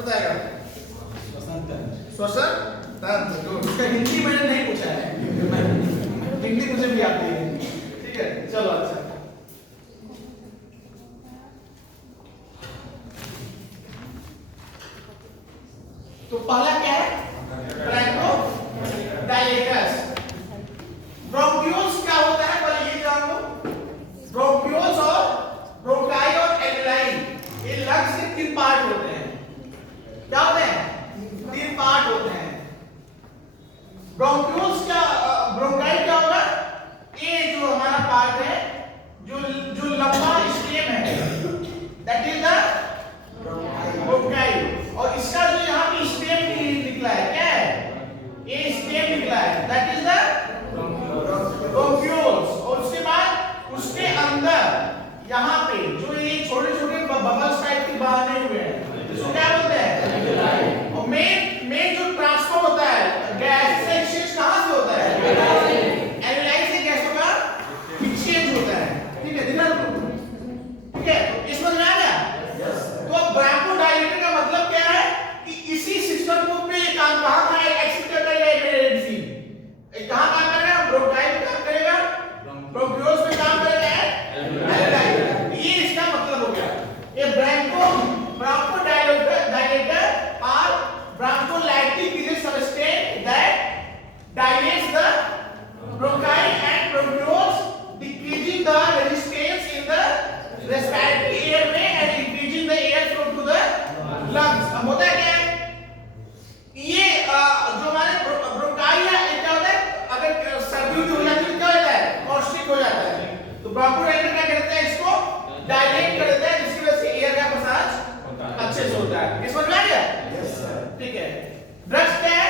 बताएगा? श्वसन तंत्र। गुड। इसका हिंदी मैंने नहीं पूछा है, हिंदी मुझे भी आती है। ठीक है, चलो अच्छा। तो पहला क्या है? ब्रैंकोडायलेटस। ब्रोंक्यूल्स क्या होता है पहले ये जान लो। ब्रोंक्यूल्स और ब्रोंकाई और एल्वेलाई ये लंग्स के 3 पार्ट होते हैं। क्या होते हैं? 3 पार्ट होते हैं। ब्रोंक्यूल्स क्या, ब्रोंकाई क्या होगा? ये जो हमारा पार्ट है, जो लंबा स्टेम है, दैट इज द ब्रोंकाई। और इसका जो यहाँ पे स्टेम निकला है, क्या है? ये स्टेम निकला है, दैट इज द ब्रोंक्यूल्स। और उसके बाद उसके अंदर यहाँ पे जो ये छोटे छोटे बबल्स टाइप के बने हुए हैं, इसको क्या बोलते हैं? और मेन जो ट्रांसफर होता है गैस से एक्सचेंज कहाँ से होता है? एल्वेलाई से गैसों का एक्सचेंज होता है। ठीक है, ध्यान रखो। ठीक है, इस समझ में आ गया? तो ब्रैंकोडायलेटर का मतलब क्या है कि इसी सिस्टम को पे काम कहाँ का एक्सेप्ट करता है मेडिसिन। कहाँ काम करेगा? ब्रोंकाई में काम करेगा, ब्रोंक्यूल्स में काम करेगा, एल्वेलाई। ये इसका मतलब हो गया। ये ब्रैंकोडायलेटर are broncholytic is a substance that dilates the bronchi and bronchioles, decreasing the resistance in the respiratory airway and increasing the air flow to the lungs। अब होता है क्या? ये जो हमारे ब्रोंकाई है, क्या होता है? अगर सर्दी हो जाती है क्या होता है? कॉन्स्ट्रिक्ट हो जाता है। तो ब्रोंकोडायलेटर क्या करता है? इसको डायलेट कर देता है, जिसकी वजह से एयर का पास अच्छे से होता है। ये समझ में आ गया? ठीक है। ड्रग्स क्या है?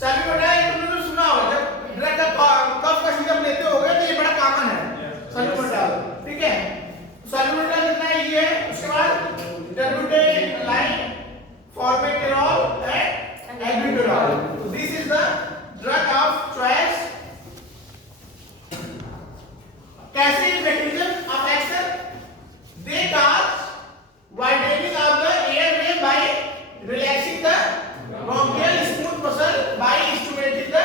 सल्यूमेटाइल तुमने सुना होगा, जब ड्रग का कफ का सिरप लेते होगे तो ये बड़ा कॉमन है, सल्यूमेटाइल। ठीक है, सल्यूमेटाइल कितना है? ये है। उसके बाद डब्यूटेलाइन, फॉर्मेटेरॉल एंड एल्ब्यूटेरॉल। तो this is the drug of choice. कैसे mechanism of action? They cause widening of the airway by relaxing the bronchial smooth muscle by stimulating the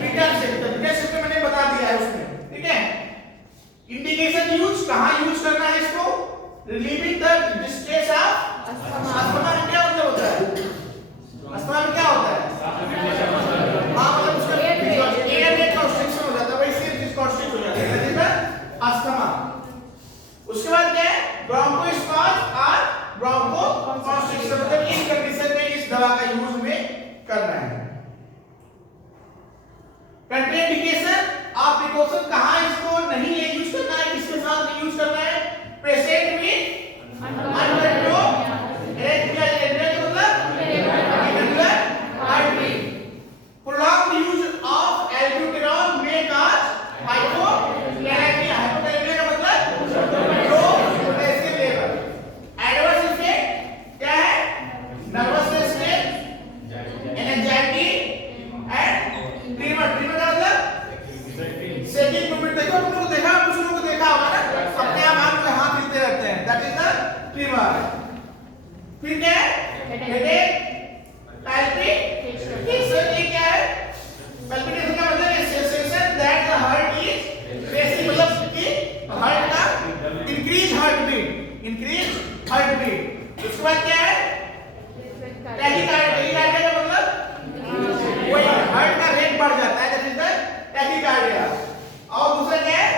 beta receptor। beta receptor मैंने बता दिया है उसमें। ठीक है, इंडिकेशन यूज कहाँ यूज करना है इसको? Relieving the distress of asthma. में क्या मतलब होता है? अस्थमा में क्या होता है? हाँ, मतलब उसका एयरवे कॉन्स्ट्रिक्शन हो जाता है, वही सिर्फ कॉन्स्ट्रिक्ट हो जाता है, दैट इज द अस्थमा। उसके बाद क्या है? ब्रोंकोस्पाज और ब्रोंकोकॉन्स्ट्रिक्शन। मतलब इस कंडीशन में इस दवा का यूज में करना है। कंट्राइंडिकेशन और प्रिकॉशन कहां इसको नहीं यूज करना है, किसके साथ नहीं यूज करना है? पेशेंट में अनकंट्रोल्ड एरिथमिया, मतलब irregular heartbeat. Prolonged use of albuterol may cause hypokalemia. Hypokalemia का मतलब nervous system, anxiety and tremor. Tremor का मतलब सेकिंग मूवमेंट। देखो तुम लोग देखा, कुछ लोगों को देखा होगा ना, अपने आप हाथ हिलते रहते हैं, दैट इज द ट्रीमर। फिर क्या है? Headache, palpitation. ये क्या है? पैल्पिटेशन का मतलब sensation that the heart is racing, मतलब कि हार्ट का इंक्रीज हार्ट बीट। उसके बाद क्या है? टैकीकार्डिया का मतलब वही हार्ट का रेट बढ़ जाता है, दैट इज द टैकीकार्डिया। और दूसरा क्या है?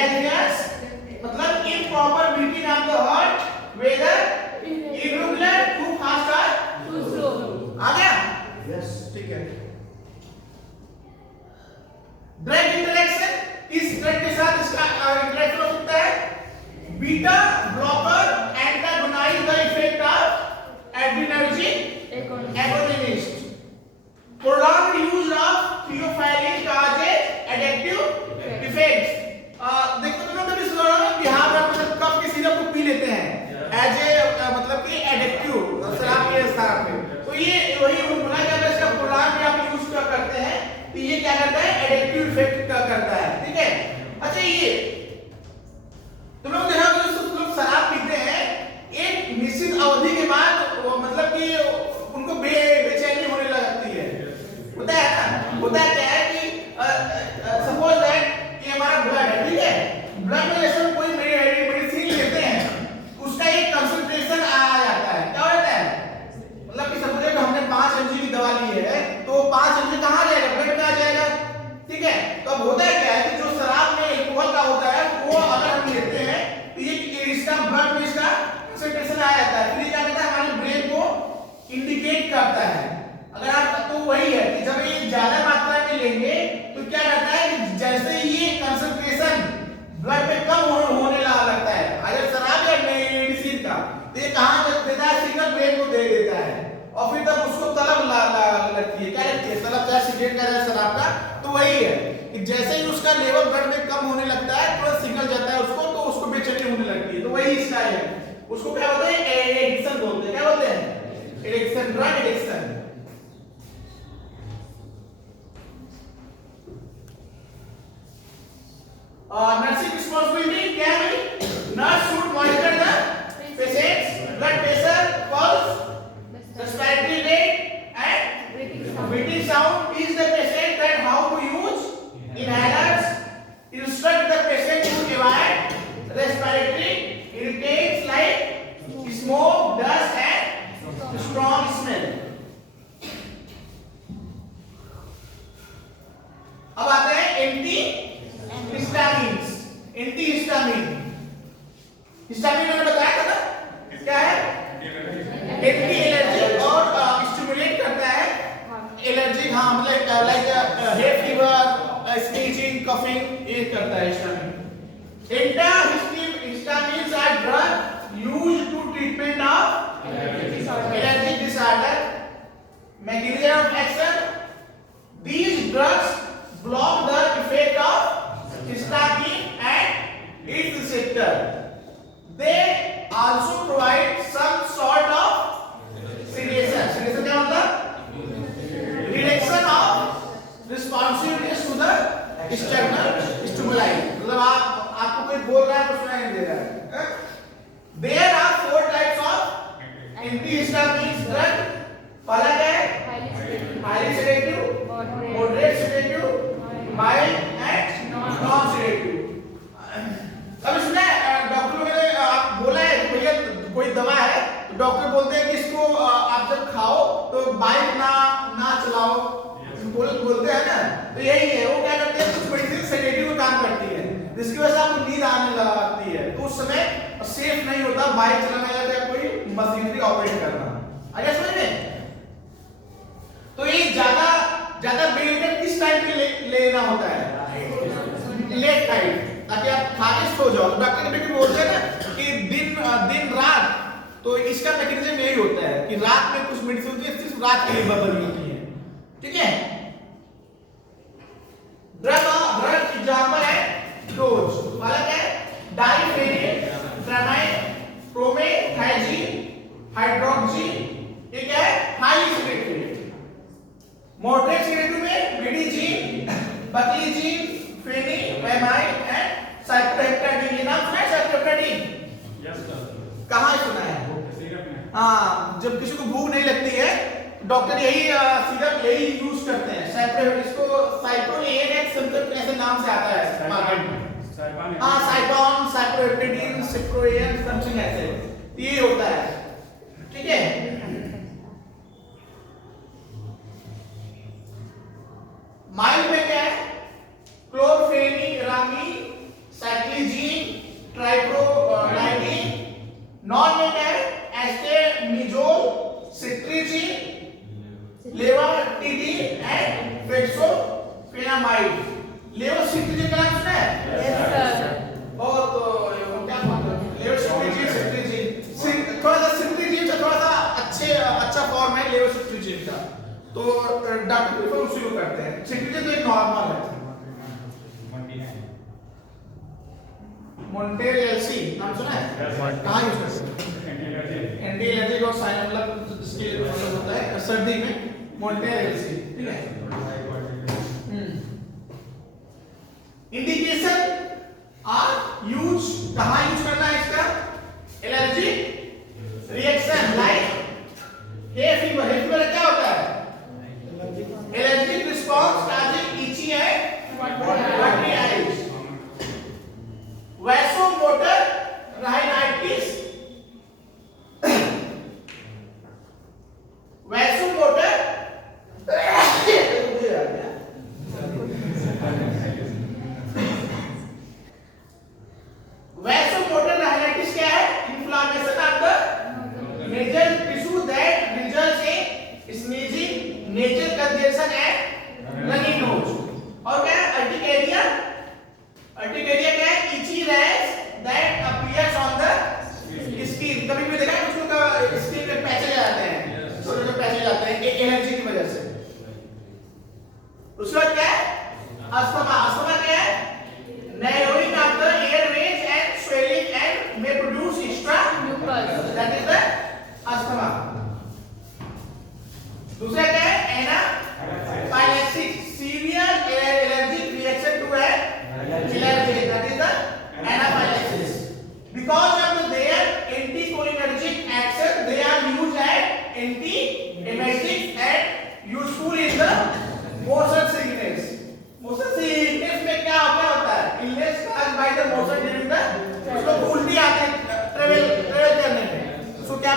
एरिथमियास, मतलब improper beating of the heart, whether irregular, too fast और टू स्लो। आ गया? यस, ठीक है। ड्रग इंटरेक्शन, इस ड्रग के साथ इसका इंटरेक्शन हो सकता है। Beta blocker antagonize the effect of adrenergic agonist। prolonged use of theophylline causes addictive effects। देखो तुम लोग कभी सुना होगा बिहार में मतलब कफ के सिरप को पी लेते हैं एज ए मतलब कि एडिक्टिव शराब के स्थान पे। तो ये वही बोला कि अगर इसका prolonged आप यूज करते हैं तो ये क्या करता है? एडिक्टिव इफेक्ट करता है। ठीक है, अच्छा ये तुम लोग देखा, तुम लोग शराब पीते हैं, एक निश्चित अवधि के बाद वो मतलब तो ये कहाँ देता है सिग्नल, ब्रेन को दे देता है और फिर तब उसको तलब लगती है। क्या लगती है? तलब, चाहे सिगरेट का या शराब का। तो वही है कि जैसे ही उसका लेवल ब्लड में कम होने लगता है तुरंत सिग्नल जाता है उसको, तो उसको बेचैनी होने लगती है। तो वही इसका है, उसको क्या बोलते हैं? एडिक्शन बोलते हैं। क्या बोलते हैं? Addiction, drug addiction. Nursing responsibility क्या है? Nurse should monitor the patients blood pressure, pulse, respiratory rate and breathing sound, teach the patient that how to use inhalers, instruct the patient to avoid respiratory irritants like smoke, dust and strong smell. अब आते हैं anti histamines. Anti histamine, histamine मैंने बताया था ना क्या है? Anti allergy और स्टिमुलेट करता है एलर्जी। हाँ मतलब like hay fever, sneezing, coughing, ये करता है histamine. Antihistamines are drug used to treatment of allergy disorder. Mechanism of action, these drugs block the effect of histamine and its receptor. They also provide some sort of sedation. Sedation क्या मतलब? Reduction of responsiveness to the external stimuli. मतलब आपको कोई बोल रहा है तो सुनाई नहीं दे रहा है। There are 4 types of antihistamine drug. पहला क्या है? Highly sedative, moderate sedative, mild and non-sedative. अब इसमें डॉक्टर ने आप बोला है कि भैया कोई दवा है, तो डॉक्टर बोलते हैं कि इसको आप जब खाओ तो बाइक ना चलाओ, बोलते हैं ना। तो यही है, वो क्या करते हैं, कुछ मेडिसिन सेडेटिव का काम करती है जिसकी वजह से आपको नींद आने लगती है, तो उस समय सेफ नहीं होता बाइक चलाना या कोई मशीनरी ऑपरेट करना। आगे समझ में? तो ये ज्यादा बेटर किस टाइम पे लेना होता है? लेट नाइट, ताकि आप खा के सो जाओ। डॉक्टर ने भी बोलते हैं ना कि दिन रात, तो इसका मैकेनिज्म यही होता है कि रात में कुछ मेडिसिन होती है सिर्फ रात के लिए बनी होती है। ठीक है? ड्रग एग्जांपल है डोज। वाला क्या है? Diphenhydramine, promethazine, hydroxy. ये क्या है? High sedative. मॉडरेट सेडेटिव में मेडिजिन, बकलीजिन, फेनिलएमाइन एंड साइक्लोहेप्टाडीन। ये नाम सुना है साइक्लोहेप्टाडीन? Yes sir. कहां सुना है? हाँ, जब किसी को भूख नहीं लगती है डॉक्टर यही सिरप यही यूज करते हैं। इसको साइक्लोएन एक सिम्पल ऐसे नाम से आता है मार्केट में। हाँ, साइक्लोन, साइक्लोहेप्टाडीन, सिप्रोएन, समथिंग ऐसे ये होता है। ठीक है? माइल्ड में क्या है? क्लोरफेनिरामीन, साइक्लिजीन, ट्राइप्रोलाइडीन। नॉन में क्या है? एस्टेमिजोल, सिट्रीजिन, लेवोटिडीन एंड फेक्सोफेनामाइड। लेवोसिट्रीजिन का नाम सुना है? Yes sir. बहुत क्या बोलते हैं? लेवोसिट्रीजिन, सिट्रीजिन। थोड़ा सा सिट्रीजिन से थोड़ा सा अच्छा फॉर्म है लेवोसिट्रीजिन का, तो डॉक्टर प्रेफर उसी को करते हैं। सिट्रीजिन तो एक नॉर्मल है। मोंटेर एलसी नाम सुना है? कहाँ यूज करते हैं? एंटी एलर्जी और साइन मतलब इसके मतलब होता है सर्दी में मोंटेर एलसी। ठीक है? इंडिकेशन आर यूज, कहाँ यूज करना है इसका? Allergy reaction like hay fever. Hay fever क्या होता है? Allergic response causing itchy and watery eyes. Vasomotor rhinitis, vasomotor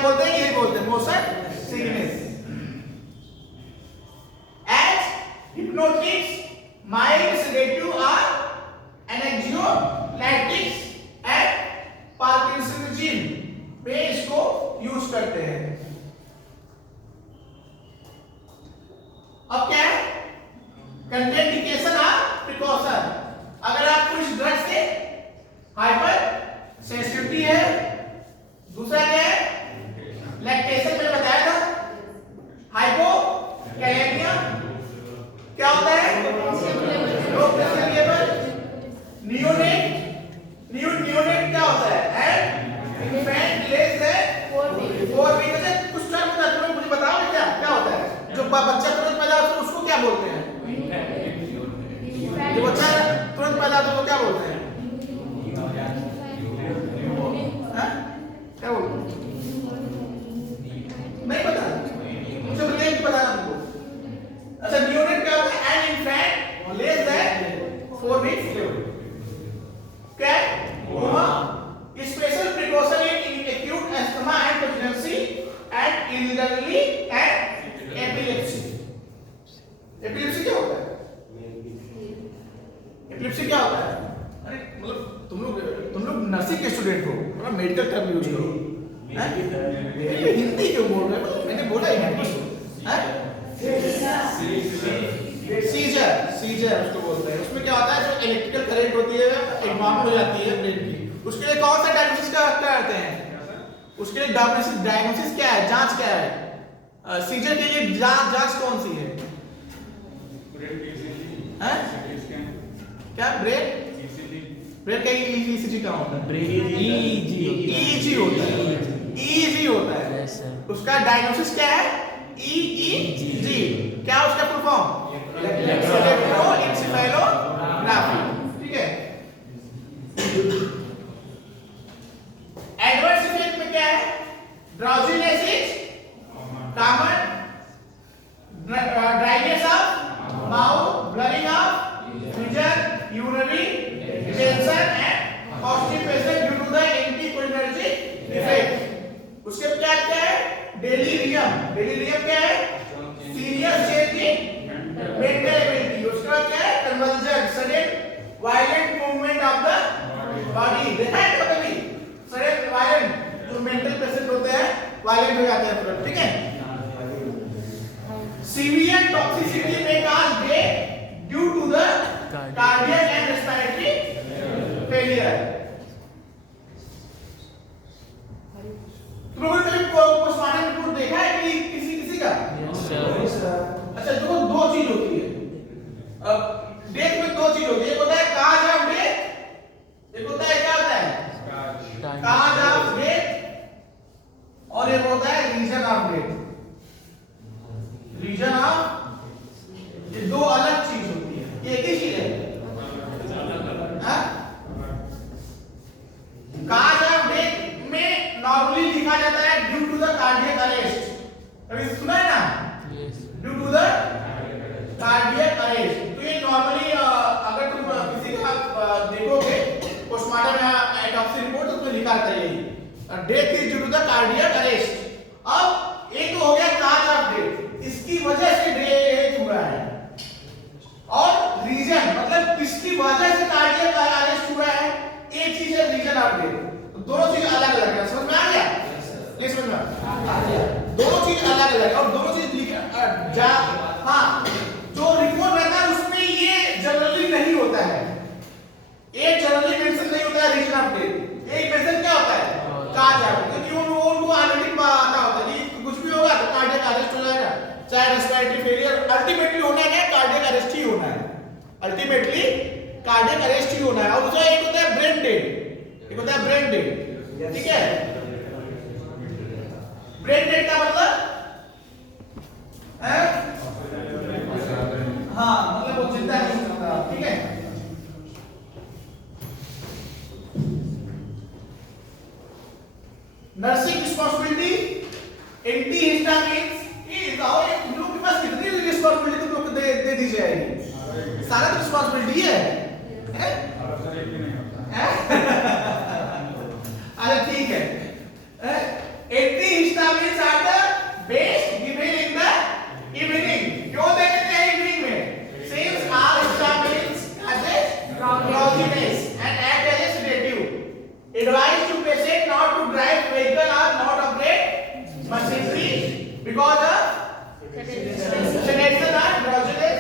बोलते हैं? यही बोलते हैं motion sickness. As hypnotics, mild sedative are anxiolytics and parkinsonism में इसको यूज करते हैं। अब क्या है? कंटेंडिकेशन ऑफ प्रिकॉशन। अगर आपको इस ड्रग से हाइपर सेंसिटिविटी है, दूसरा क्या है? लैक्टेशन मैंने बताया था, हाइपोकैलेमिया, क्या होता है? लो प्रेशर लेवल, नियोनेट क्या होता है? And infant less than 4 week. कुछ टर्म होता है, तुम मुझे बताओ क्या क्या होता है? जो बच्चा तुरंत पैदा होता है उसको क्या बोलते हैं? जो बच्चा तुरंत पैदा होता है वो क्या बोलते हैं? क्या बोलते हैं? नहीं पता, मुझे बोलिए कि पता है तुमको। अच्छा, नियोनेट क्या होता है? An infant less than 4 weeks क्या? Coma. Special precaution in acute asthma and pregnancy and elderly and epilepsy. Epilepsy क्या होता है? एपिलेप्सी क्या होता है? अरे मतलब तुम लोग नर्सिंग के स्टूडेंट हो, मतलब मेडिकल टर्म यूज करो। हिंदी क्यों बोल रहे हो? मैंने बोला ही सीजर उसको बोलते हैं। उसमें क्या होता है? जो इलेक्ट्रिकल करंट होती है, एग्जाम हो जाती है ब्रेन की, उसके लिए कौन सा डायग्नोसिस करते हैं? उसके लिए डायग्नोसिस क्या है? जांच क्या है? सीजर के लिए जांच कौन सी है? क्या? ब्रेन का ईसीजी का होता है? ईईजी होता है। ईईजी होता है। उसका डायग्नोसिस क्या है? ईईजी। क्या उसका फुल फॉर्म? इलेक्ट्रोएन्सेफेलोग्राफी। ठीक है। एडवर्स इफेक्ट में क्या है? Drowsiness is common, dryness of mouth, blurring of vision, urinary retention and constipation due to the anticholinergic effect. उसके क्या क्या है? डेलीरियम क्या है? Serious change in mental ability. उसके बाद क्या है? Conversion, sudden violent movement of the body. देखा है कभी? सडन वायलेंट, जो मेंटल पेशेंट होते हैं वायलेंट हो जाते हैं तुरंत। ठीक है। सीवियर टॉक्सिसिटी में cause death due to the cardiac and respiratory failure. तुमने कभी पोस्टमार्टम रिपोर्ट देखा है कि किसी का? अच्छा, देखो दो चीज होती है। अब डेथ में दो चीज होती है, एक होता है काज ऑफ डेथ, एक होता है क्या होता है? काज ऑफ डेथ, और एक होता है reason of death. Reason of, ये दो अलग चीज होती है, ये एक ही चीज है। काज ऑफ डेथ में नॉर्मली लिखा जाता है due to the cardiac arrest. कभी सुना है ना? Due to the cardiac arrest. तो ये नॉर्मली अगर तुम किसी का देखोगे पोस्टमार्टम या ऑटोप्सी रिपोर्ट तो उसमें लिखा रहता है यही, death is due to the cardiac arrest. अब एक हो गया काज ऑफ डेथ, इसकी वजह से डेथ हुआ है, और रीजन मतलब किसकी वजह से कार्डियक अरेस्ट हुआ है, एक चीज है रीजन ऑफ डेथ। दोनों चीज अलग अलग है। समझ में आ गया? ये समझ में आ गया? दोनों चीज अलग अलग है और दोनों चीज जा हाँ, जो रिपोर्ट रहता है उसमें ये जनरली नहीं होता है, एक जनरली मेंशन नहीं होता है रीजन ऑफ डेथ। एक मेंशन क्या होता है? काज ऑफ, क्योंकि उनको ऑलरेडी पता होता है कि कुछ भी होगा तो कार्डियक अरेस्ट हो जाएगा, चाहे रेस्पिरेटरी फेलियर, अल्टीमेटली होना क्या? कार्डियक अरेस्ट ही होना है। अल्टीमेटली कार्डियक अरेस्ट ही होना है। और दूसरा एक होता है ब्रेन डेड, एक होता है ब्रेन डेड। ठीक है। ब्रेन डेड का मतलब हाँ, मतलब वो जिंदा नहीं होता। ठीक है। नर्सिंग रिस्पांसिबिलिटी, एंटीहिस्टामिन्स, ये तुम लोग के पास कितनी रिस्पांसिबिलिटी तुम लोग दे दी जाएगी? सारा तो रिस्पांसिबिलिटी है। अच्छा ठीक है। Antihistamines are the best given in the evening. क्यों देते हैं evening में? Since all histamines causes drowsiness and act as a sedative. Advise to patient not to drive vehicle or not operate machinery because of sedation or drowsiness.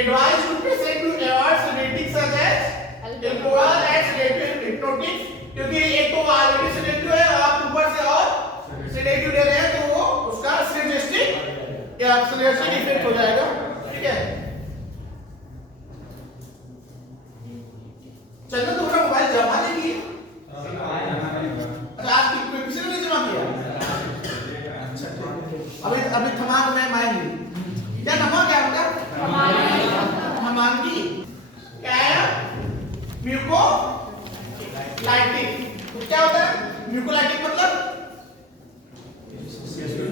Advise to patient to avoid sedatives such as alcohol and sedative hypnotics. क्योंकि एक तो already sedative है और आप ऊपर से और sedative दे रहे हैं तो वो उसका सिनेर्जिस्टिक या सिनेर्जिक इफेक्ट हो जाएगा। ठीक है, चंदन तुम्हारा मोबाइल जमा नहीं किया? अच्छा, आज किसी ने नहीं जमा किया? अच्छा, अभी अभी थमान में माएंगे क्या? थमा क्या होता है? थमांगी क्या है? Muco lytic. क्या होता है म्यूकोलाइटिक? मतलब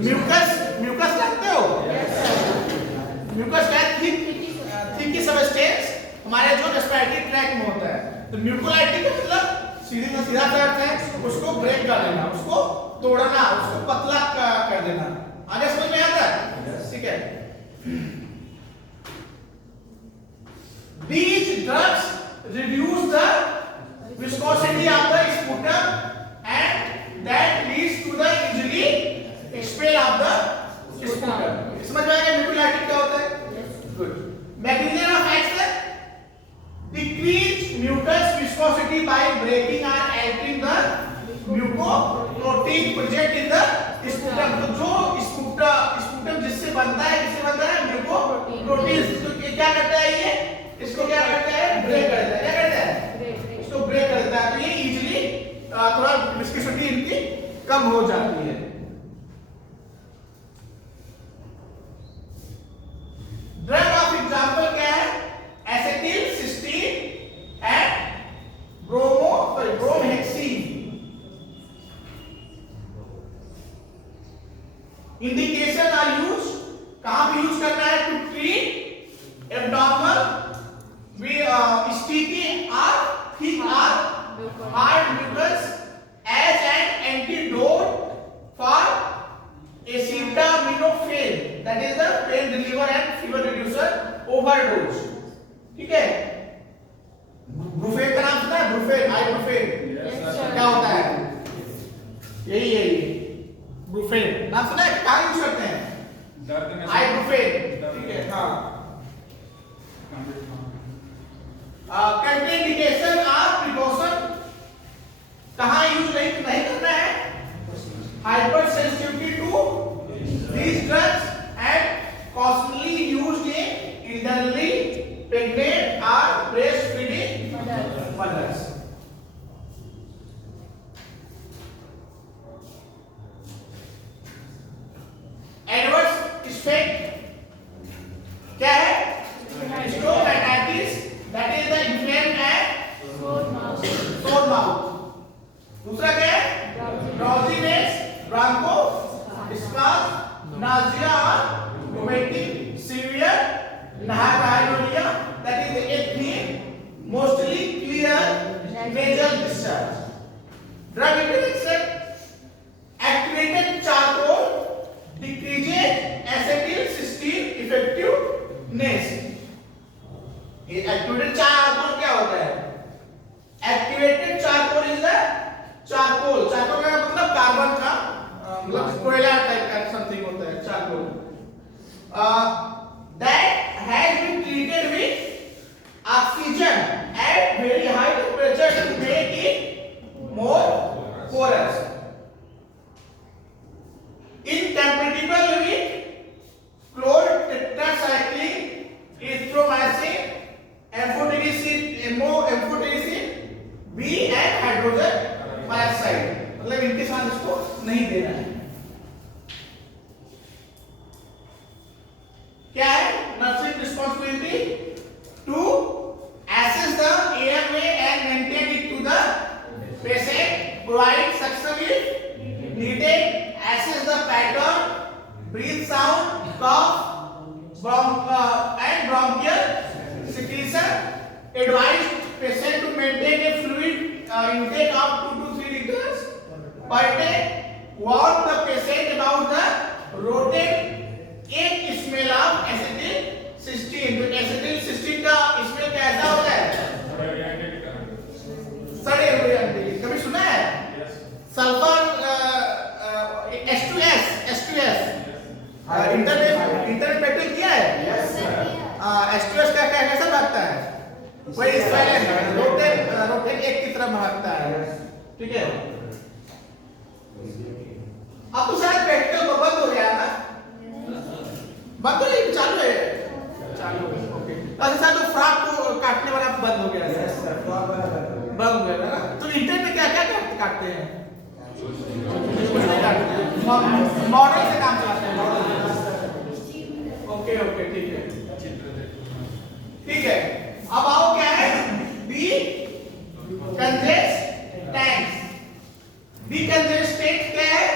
म्यूकस जानते हो? म्यूकस क्या है? थिक की सबस्टेंस हमारे जो रेस्पिरेटरी ट्रैक्ट में होता है। तो म्यूकोलाइटिक का मतलब सीधा सा अर्थ है उसको ब्रेक कर देना, उसको तोड़ना, उसको पतला कर देना। आगे समझ में आता है? ठीक है। These drugs reduce the viscosity of the sputum and that leads to the easily expel of the sputum. समझ में आया म्यूकोलाइटिक क्या होता है? Good. mechanism of action: decrease mucus viscosity by breaking or altering the mucoprotein present in the sputum. तो जो sputum जिससे बनता है, किससे बनता है? mucoprotein। तो क्या करता है ये? इसको क्या करता है? ब्रेक करता है। क्या करता है? इसको ब्रेक करता है। तो ये इजीली थोड़ा विस्कोसिटी इनकी कम हो जाती है। ड्रग ऑफ एग्जांपल क्या है? Acetylcysteine and bromhexine. Indication are use, कहां पे यूज करना है? To treat abdominal sticky or thick or hard mucus as an antidote for acetaminophen, that is the pain reliever and fever reducer overdose। ठीक है, Brufen का नाम सुना है? ब्रूफेन, आइब्रूफेन क्या होता है? यही ब्रूफेन नाम सुना है? कहाँ यूज करते हैं? आइब्रूफेन। ठीक है, हाँ। कंट्राइंडिकेशन और प्रिकॉशन कहां यूज नहीं करना है? Hypersensitivity to these drugs and costly used in elderly, pregnant or breastfeeding mothers। Adverse effect क्या है? Stomatitis, that is the inflamed and sore mouth। दूसरा क्या है? drowsiness, bronchospasm, nausea or vomiting, severe pneumonia, that is the thin, mostly clear nasal discharge। drug interaction: activated charcoal decreases acetylcysteine effectiveness। Activated charcoal क्या होता है? Activated charcoal is the charcoal का मतलब carbon का मतलब कोयला टाइप का something होता है charcoal. That has been treated with oxygen at very high temperature to make it more porous. Incompatible with chlortetracycline, erythromycin, amphotericin B and hydrogen peroxide. मतलब इनके साथ इसको नहीं देना है। क्या है? Nursing responsibility to assess the airway and maintain it to the patient, provide suction if needed, assess the pattern, breathe sound, cough, and bronchial secretion, advise patient to maintain a fluid intake of 2 to 3 liters per day, warn the patient about the rotten एक smell of एसिटिलसिस्टीन। तो एसिटिलसिस्टीन का smell कैसा होता है? सड़े हुए अंडे। कभी सुना है? सल्फर H2S इंटरनेट पेट्रोल किया है? H2S का कैसा भागता है? वही रोटेन एक की तरह भागता है। ठीक है, अब तो शायद प्रैक्टिकल बंद हो गया ना? बंद नहीं, चालू है। चालू है, ओके। अच्छा, तो फ्रॉक को काटने वाला बंद हो गया है। बंद हो गया ना? तो इंटरनेट में क्या क्या काटते हैं? मॉडल से काम चलाते हैं। ओके ओके, ठीक है ठीक है। अब आओ क्या है? डीकंजेस्टेंट्स। डीकंजेस्टेंट क्या है?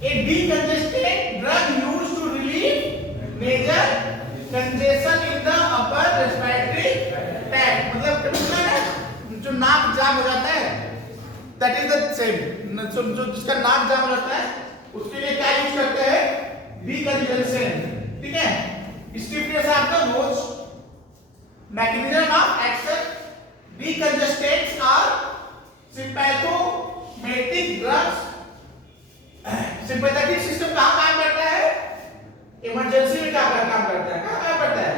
A decongestant drug used to relieve major congestion in the upper respiratory tract। मतलब कभी सुना है जो नाक जाम हो जाता है, that is the same। जो जिसका नाक जाम हो जाता है उसके लिए क्या यूज करते हैं? decongestant। ठीक है, stiffness of the nose. mechanism of action, decongestants are sympathomatic drugs। Sympathetic system कहां काम करता है? इमरजेंसी में काम करता है। कहां काम करता है?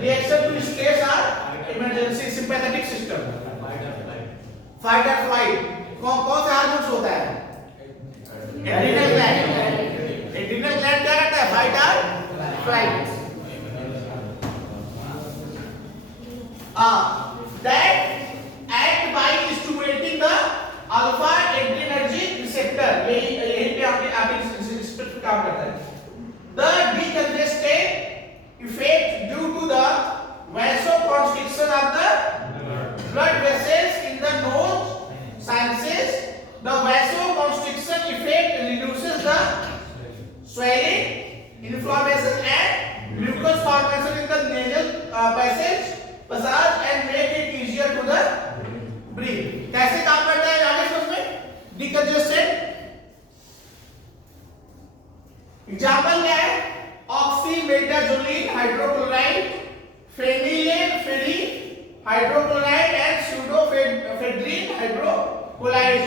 रिएक्शन टू स्ट्रेस और इमरजेंसी। सिंपैथेटिक सिस्टम फाइट और फ्लाइट। कौन सा हार्मोन होता है? Adrenal gland. एड्रिनल ग्लैंड क्या करता है? फाइट और flight. that act by stimulating the alpha adrenergic receptor। यही पे आपके रिसेप्टर काम करता है। The decongestant effect due to the vasoconstriction of the blood vessels in the nose sinuses। The vasoconstriction effect reduces the swelling, inflammation and mucus formation in the nasal passage and make it easier to the breathe। कैसे काम करता है आगे उसमें? decongestant। Example क्या है? Oxymetazoline hydrochloride, phenylephrine hydrochloride and pseudoephedrine hydrochloride.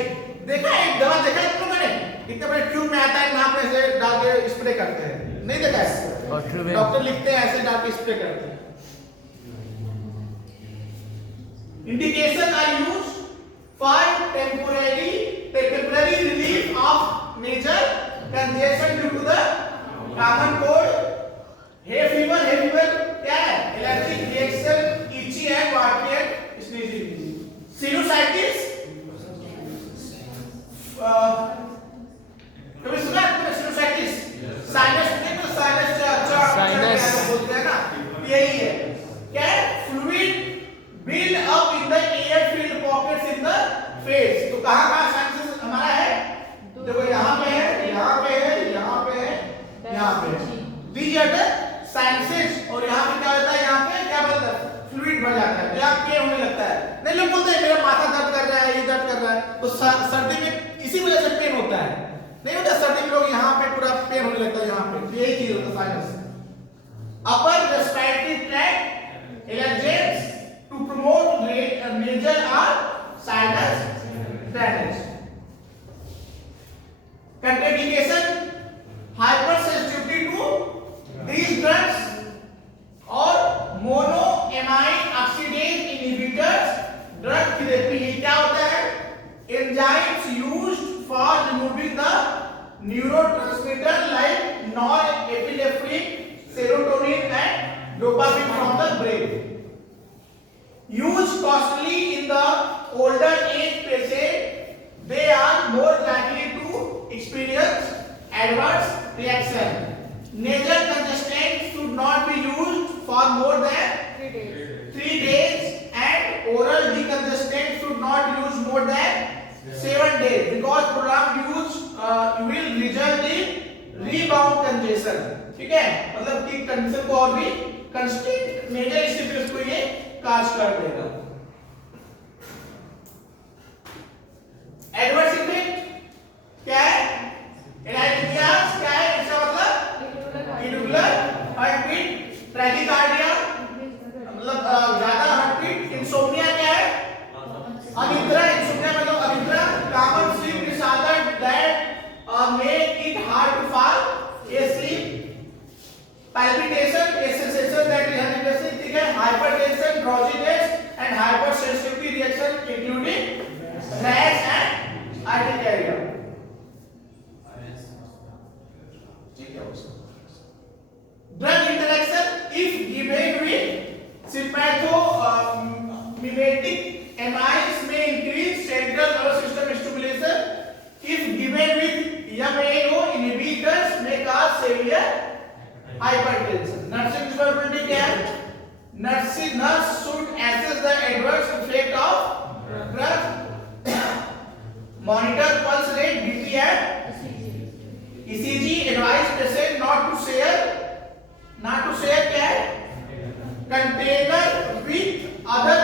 देखा है एक दवा देखा है तुम लोगों ने? इतने बड़े ट्यूब में आता है, नाक में से डाल के स्प्रे करते हैं। नहीं देखा है? डॉक्टर लिखते हैं ऐसे डाल के स्प्रे करते हैं। Indication are used for temporary relief of major congestion due to the common cold, hay fever क्या है? Allergic reaction, itchy and watery and sneezing। Sinusitis, कभी सुना है तुमने sinusitis? साइनस में तो साइनस बोलते हैं ना, यही है। क्या है? Fluid build up in the air filled pockets in the face। तो कहां साइनस हमारा है? देखो यहां पे है, यहां पे है, यहां पे है, यहां पे है। These are the sinuses। और यहां पे क्या होता है? यहां पे क्या बोलते हैं? फ्लूइड भर जाता है, यहाँ पेन होने लगता है। नहीं, लोग बोलते हैं मेरा माथा दर्द कर रहा है, ये दर्द कर रहा है। तो सर्दी में इसी वजह से पेन होता है। नहीं होता सर्दी में लोग यहाँ पे पूरा पेन होने लगता है, यहाँ पे। यही चीज होता है sinus. upper respiratory tract allergens to promote major or sinus damage। Contraindication, hypersensitivity to these drugs और monoamine oxidase inhibitors। drug therapy ये क्या होता है? enzymes used for removing the neurotransmitter like norepinephrine, serotonin and dopamine from the brain। Used costly in the older age patient, they are more likely to experience adverse reaction। nasal congestant should not be used for more than 3 days and oral decongestant should not use more than 7 days because prolonged use will result in rebound congestion। ठीक है, मतलब कि condition को और भी constant major stiffness को ये काज कर देगा। एडवर्स इफेक्ट क्या है? एराइथमियास क्या है? इसका मतलब इरेगुलर हार्ट बीट, ट्रैकिकार्डिया मतलब ज्यादा हार्ट बीट, इंसोम्निया क्या है? अनिद्रा, इंसोम्निया मतलब अनिद्रा, common sleep disorder that make it hard to fall asleep, palpitation, a sensation that is hypertension, ठीक है, hypertension, drowsiness and hypersensitivity reaction including rash and urticaria, ठीक है। Drug interaction if given with sympathomimetic amines may increase central nervous system stimulation. If given with MAO inhibitors may cause severe hypertension. Nursing responsibility क्या है? Nurse should assess the adverse effect of drugs, monitor pulse rate, BP and ECG, advise patient not to share क्या है? Container with other